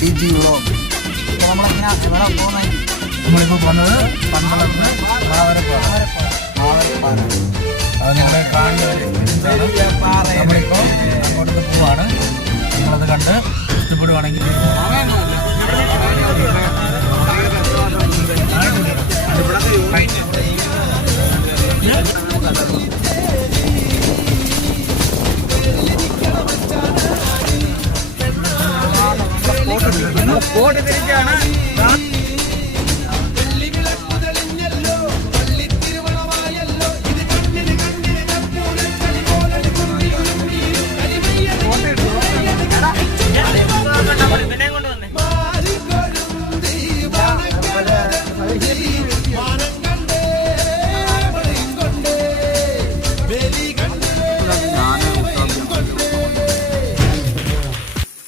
DG vlog. അപ്പോൾ നമ്മളിങ്ങനെ എവിടെ പോകുന്നത്? നമ്മളിപ്പോൾ പോകുന്നത് പന്തളത്ത് മാവരപ്പാറ. അത് നിങ്ങളെ കാണുന്നവർ നമ്മളിപ്പോൾ അങ്ങോട്ട് പോവാണ്. നിങ്ങളത് കണ്ട് ഇഷ്ടപ്പെടുവാണെങ്കിൽ ഫോട്ടോ തിരിച്ചാണ്.